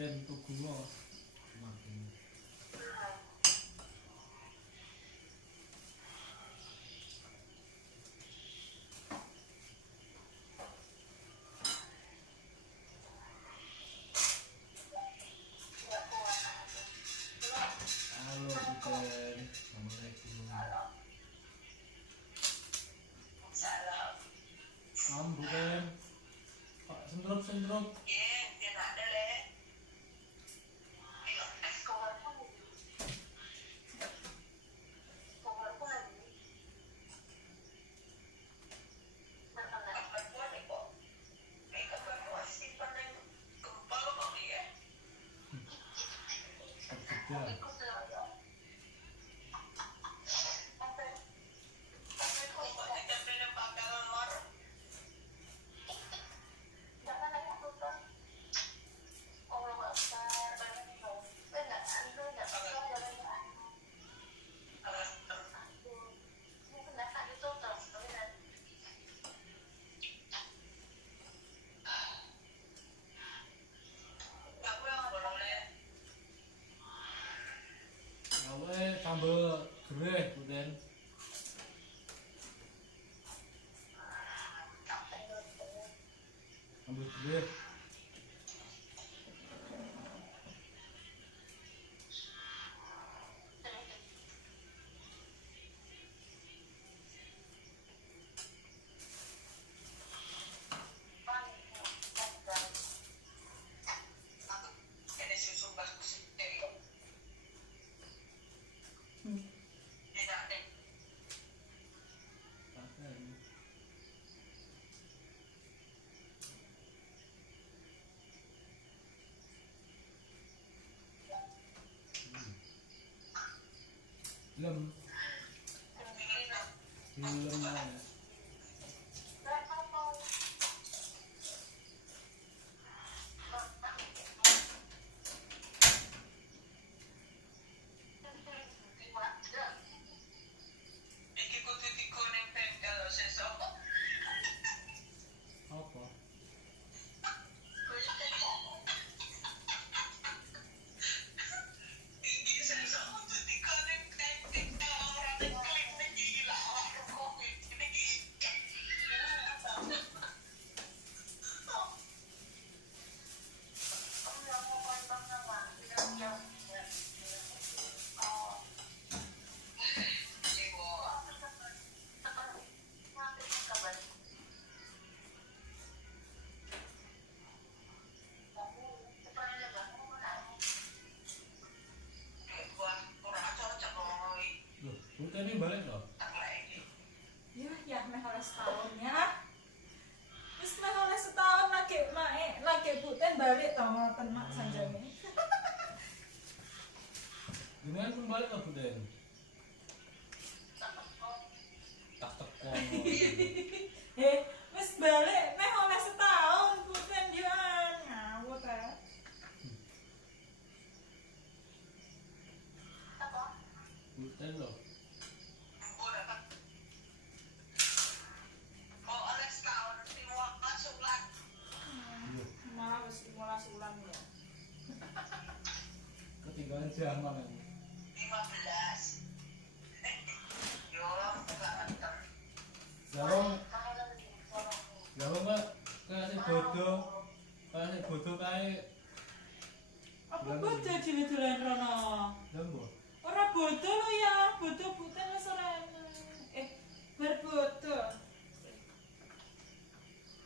Buten tuku mau. Makin. Halo Buten. Assalamualaikum. Buten. Pak sendrop. Sudah. Awe sambel gereh Buten. Sambel gereh. Belum. Belum ya. Apa? Loh, Buten ini balik loh. Ya meh oleh setahun ya. Wis meh oleh setahun lagi Buten balik to ngoten mak sanjane. Gimana pun balik loh Buten. Tak teko. Wis balik meh oleh setahun Buten yo ngawut ta. Buten loh. Malah wis 15 bulan ya. Ketinggalan zaman ini. Garong Kak kasih bodoh kae Apa bodoh jile dolan rono? lembo. Ora bodoh lo ya, bodoh Buten wis ora berbodoh.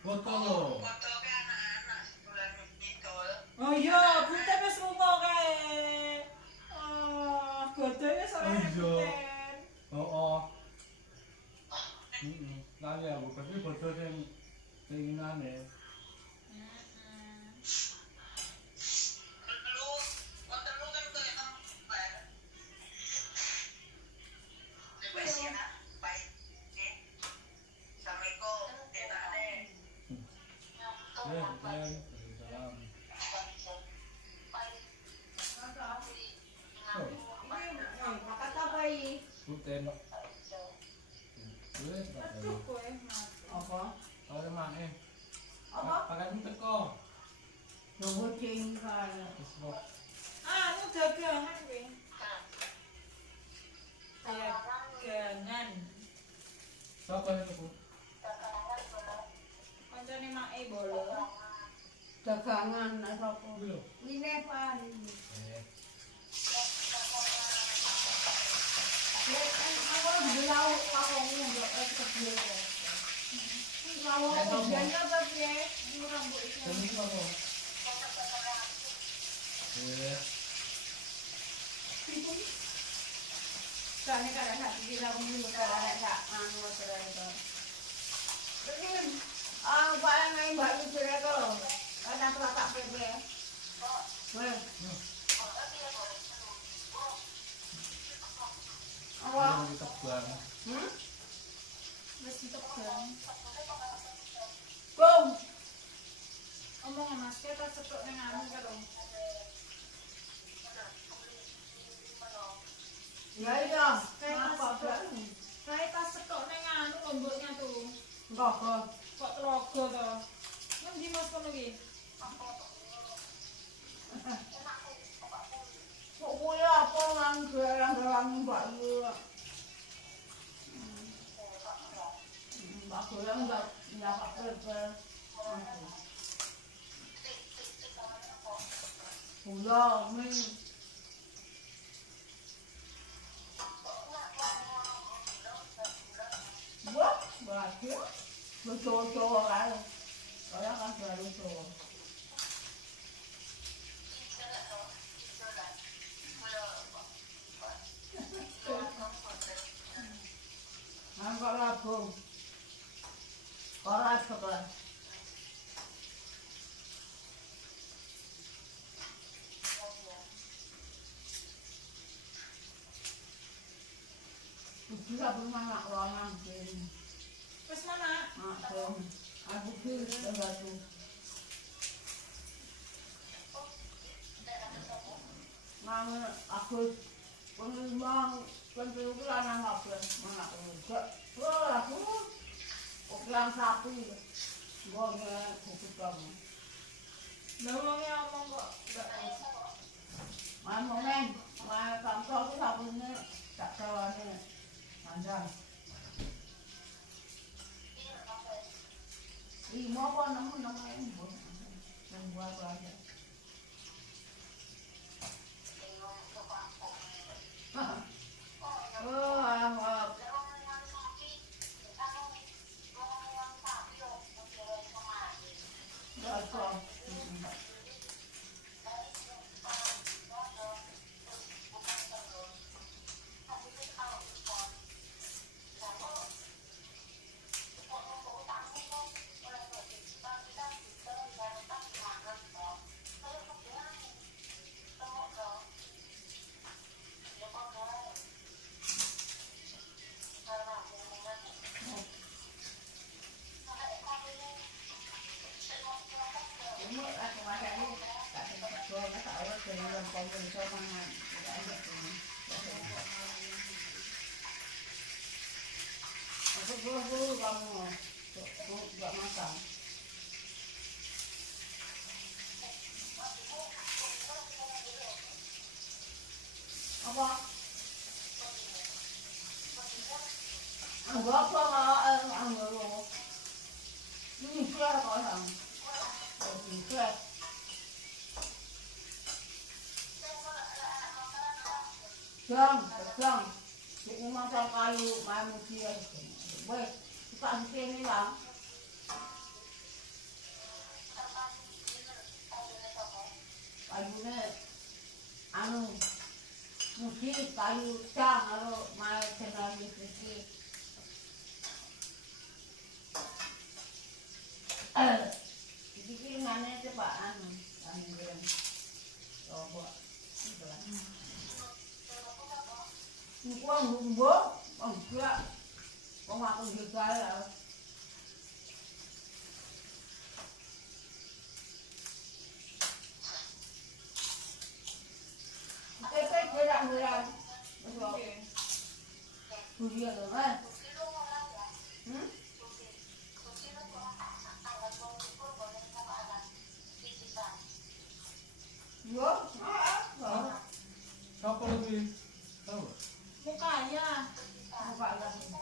Foto lo. Oh iya, Buten wis lunga kae. Oh, bodoh wis ora Oh iya. Buten. Oh. Lali aku pasti bodoh sing keinginane. Waalaikumsalam. Kata apa ini? Buten. Wes, Aduh, kowe mati. Apa? kalau mana? Apa? Pakai teko. Tunggu tinggal. Facebook. Anu dagangan kuwi. Dagangan. Siapa yang itu? Kancane make bolo. Dagangan apa? Belum. Ini Pak. Aku bilang kakakmu nggak kerja. Kalau kerjanya apa sih? Rambut itu. Ini apa? Soalnya kadang tak bilang dulu kadang tak anu terus. Jadi barang yang baru sudah kalau kadang tak pergi. Weh. Awak. Ini tebang. Wis tegang. Bung. Omong Mas, kita cetuk ning anu karo. Ya iya. Kayak Apa tas dah? kayak tas cetuk ning anu lomboknya tuh. Enggak kok. Kok telogo to. Ngendi Mas kono iki? Kok kuya apa nang gerang-gerang mbak lu. Mbak gerang enggak dapat prepare. Kuya min. Buat berarti betul-betul kan. Orang kan selalu cowok. Angkat labung. Korat sebelah. Sudah bermanak ruangan ini. Wis mana? Aku kiri sebatu. Mama aku pengembang penjualan anak apa? Mana enggak? Wah aku ukang sapi. Gua nggak kuku kamu. Lah wonge omong kok enggak. Mama men, mama kantor tu sapunya tak kawannya panjang. Lima apa nama yang buat yang buat aja. Oh, apa? Betul. Dulu kamu gak makan. Apa? Enggak apa enggak lo. Ini kira orang. Ini kira. Jam. Ini masak kayu manusia. Weh, kita sini lah. Kayunya, anu, musik kayu cang, kalau mau channel musik. Jadi mana coba anu, yang coba. Kuang bumbu, enggak. Kok aku juga ya. Kita gerak-gerak. Kuliah dong, kan? Yo, apa? Siapa lebih tahu? Mukanya. Buka lagi.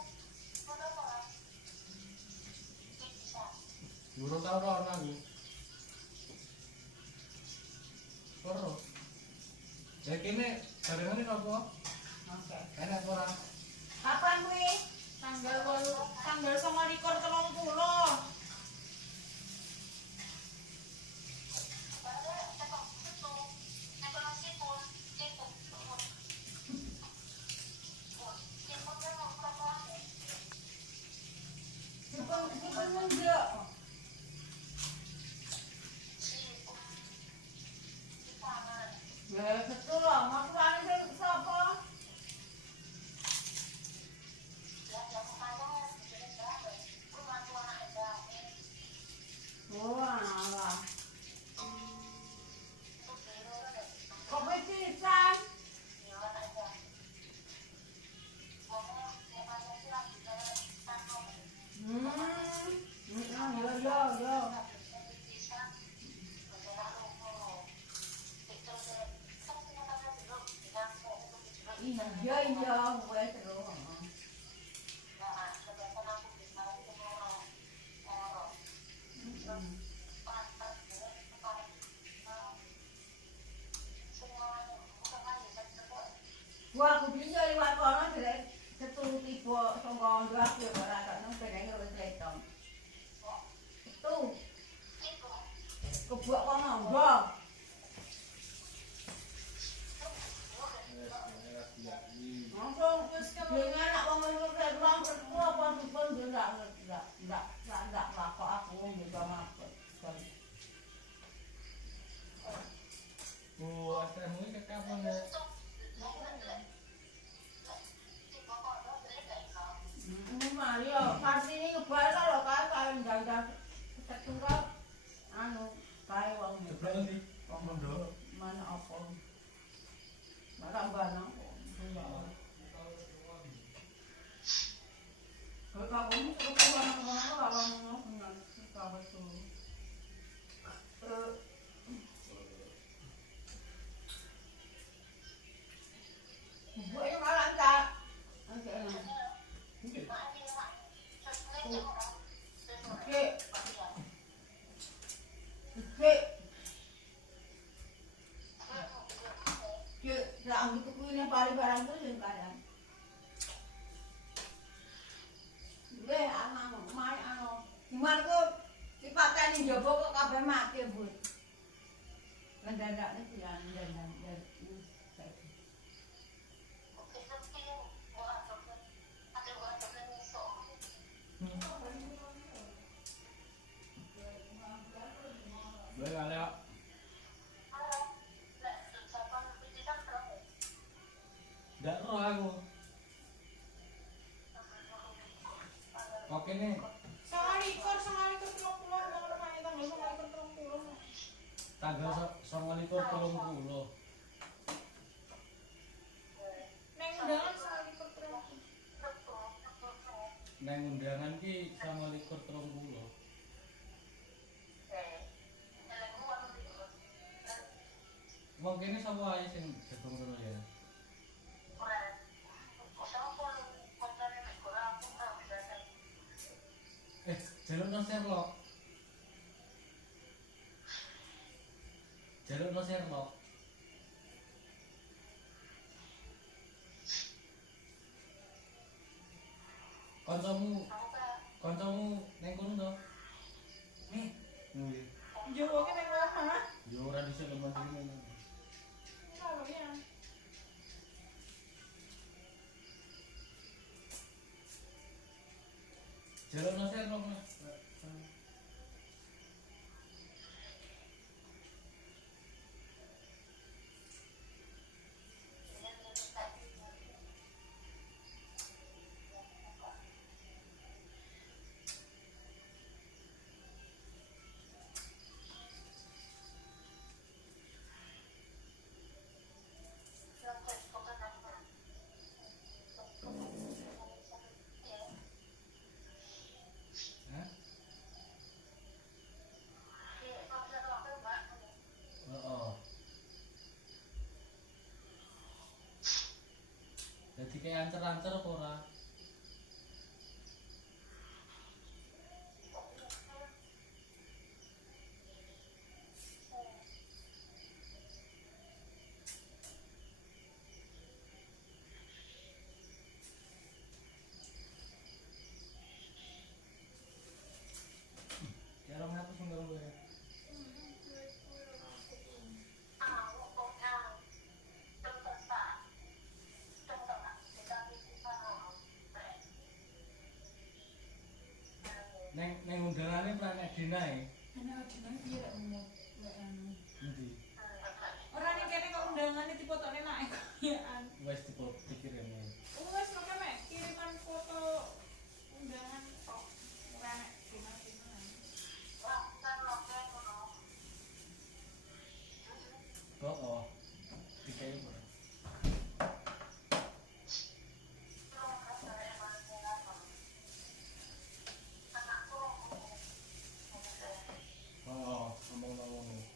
Guru tahu orang lagi. Perlu. Ya kini jaringan ini apa? Oke. Enak orang. Kapan kuwi? Tanggal 29/30. Sipun munjuk. Ya, betul lah. Makulane sapa? Oh, alah. Kopi pisan. Yo. Iya, gue terus. Wah, aku bisa liwat kono jelek seturu tiba saka ndak yo ora tak nang penenge wis letong. Itu. Kebuak kono, ndok. Langsung dengan anak wong ngerti ruang perlu apa dipun ndak lakok aku juga mapet. Bu, STM ini kapan ya? Mario, parti ini kebal kalau kan kalian jaga tertunggal anu kae wong Sebelah nanti. Ngomong dong. mana apa? Marah banang. Kalau kamu terus orang-orang kalau mau dengan kamu tuh. Gue yang malah tak. Oke. Ya, ambil kukunya paling barang tuh yang kadang. Deh, anak main anu. Gimana kok dipateni njaba kok kabeh mati, Bu. Mendadak iki ya, dan. Boleh kali ya. Nggak roh aku. Oke nih. 29/30 kalau main tanggal 29/30. Tanggal 29/30. Neng undangan 29/30. Neng undangan ki 29/30. Wong kene sapa ae sing gedung ngono ya. Jaluk no Sherlock. Jaluk no Sherlock. Kancamu neng kono to? Nih. Nggih. Jawa ki neng omah. Yo ora dhisik temen iki. Kalau ya. Jaluk no Sherlock. kayak ancer-ancer apa ora? Ya orang apa sih nggak boleh? Neng undangannya pernah Dina ya? Ana adine piye rek ngomong lek anu. Nanti Ora nek kene kok undangane dipotone naik koyaan. wes dipikir ya nih. Wes makanya mek kiriman foto undangan kok ora nek dina-dina. Kok oh dikai apa? Oh ngomong-ngomong nih.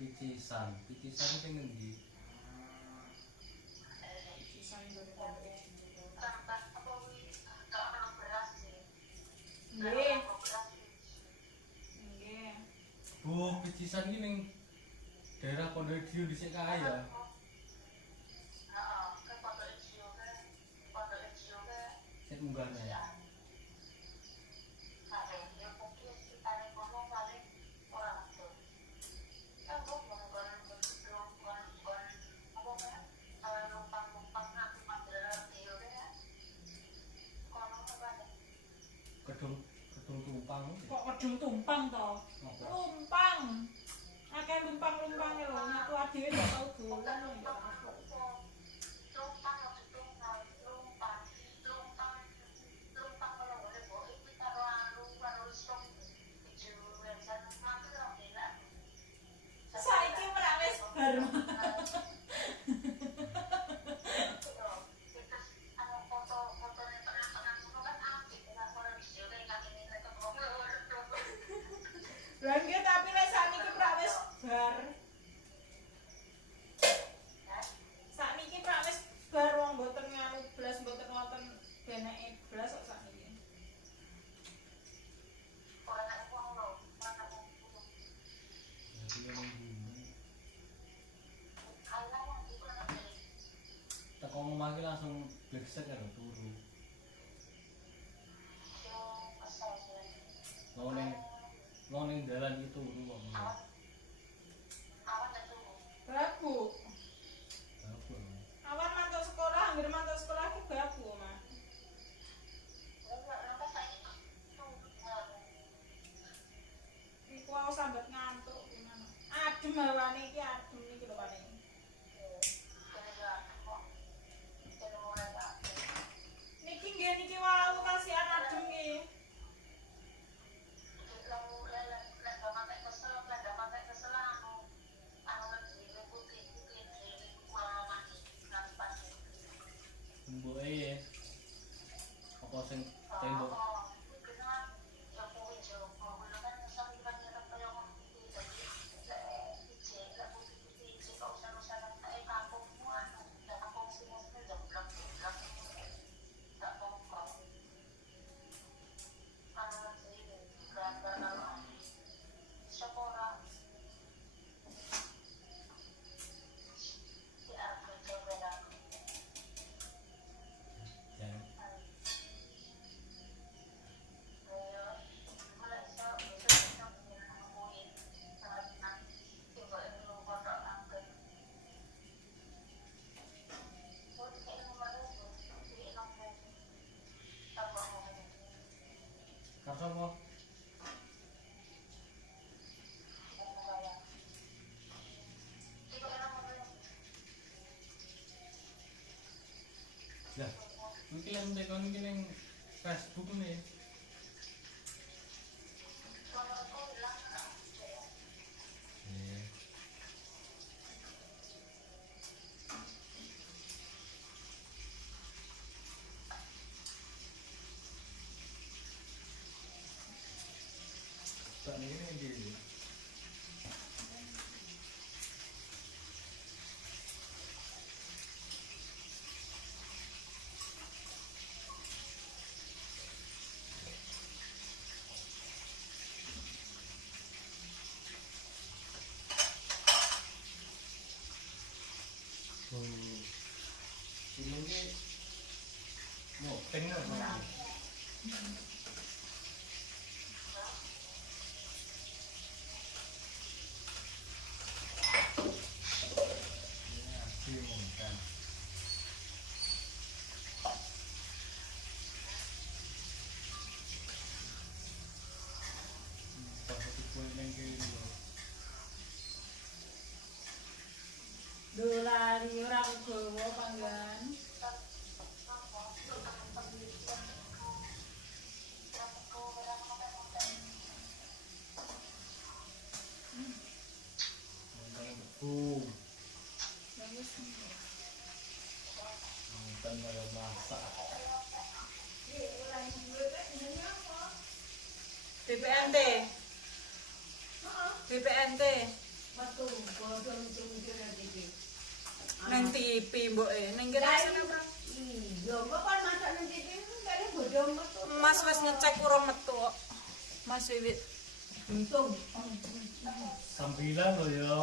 Picisan sing ngendi? Sisan dari pondok itu. Nggih. Nggih. Bu, picisan ki ning daerah Pondok Dio dhisik kae ya. Sik munggahne. Kedung tumpang. Kok kedung tumpang to? Apa? Lumpang. Akeh lumpang-lumpange lho, ngaku dhewe ndak tau dolan ya. Saiki ora wis bar. Lah nggih tapi nek sakniki ora wis bar. Sakniki ora wis bar wong mboten nganu blas mboten wonten beneke blas kok sakniki. Jadi yang bumi. Teko omah ki langsung bleksek karo turu. Mau ning dalan iki turu kok. Babu. Apa? Awan mantuk sekolah, anggere mantuk sekolah ki babu, Mas. Iku aku sambat ngantuk gimana. Adem hawane iki adem iki lho pane. Niki nggih niki wau kasihan adem iki. Mboke apa sing tembok apa? Lah, iki lem tekon iki ning Facebook nih. Mantan saya masak. BPNT. BPNT. Metu, bodoh muncul-muncul di TV. Nang TV mbok ning kene sinetron. Iya, kok kan masak nang TV kene bodoh metu. Mas wis ngecek urung metu kok. Mas Wiwit. Untung. Sambilan loh ya.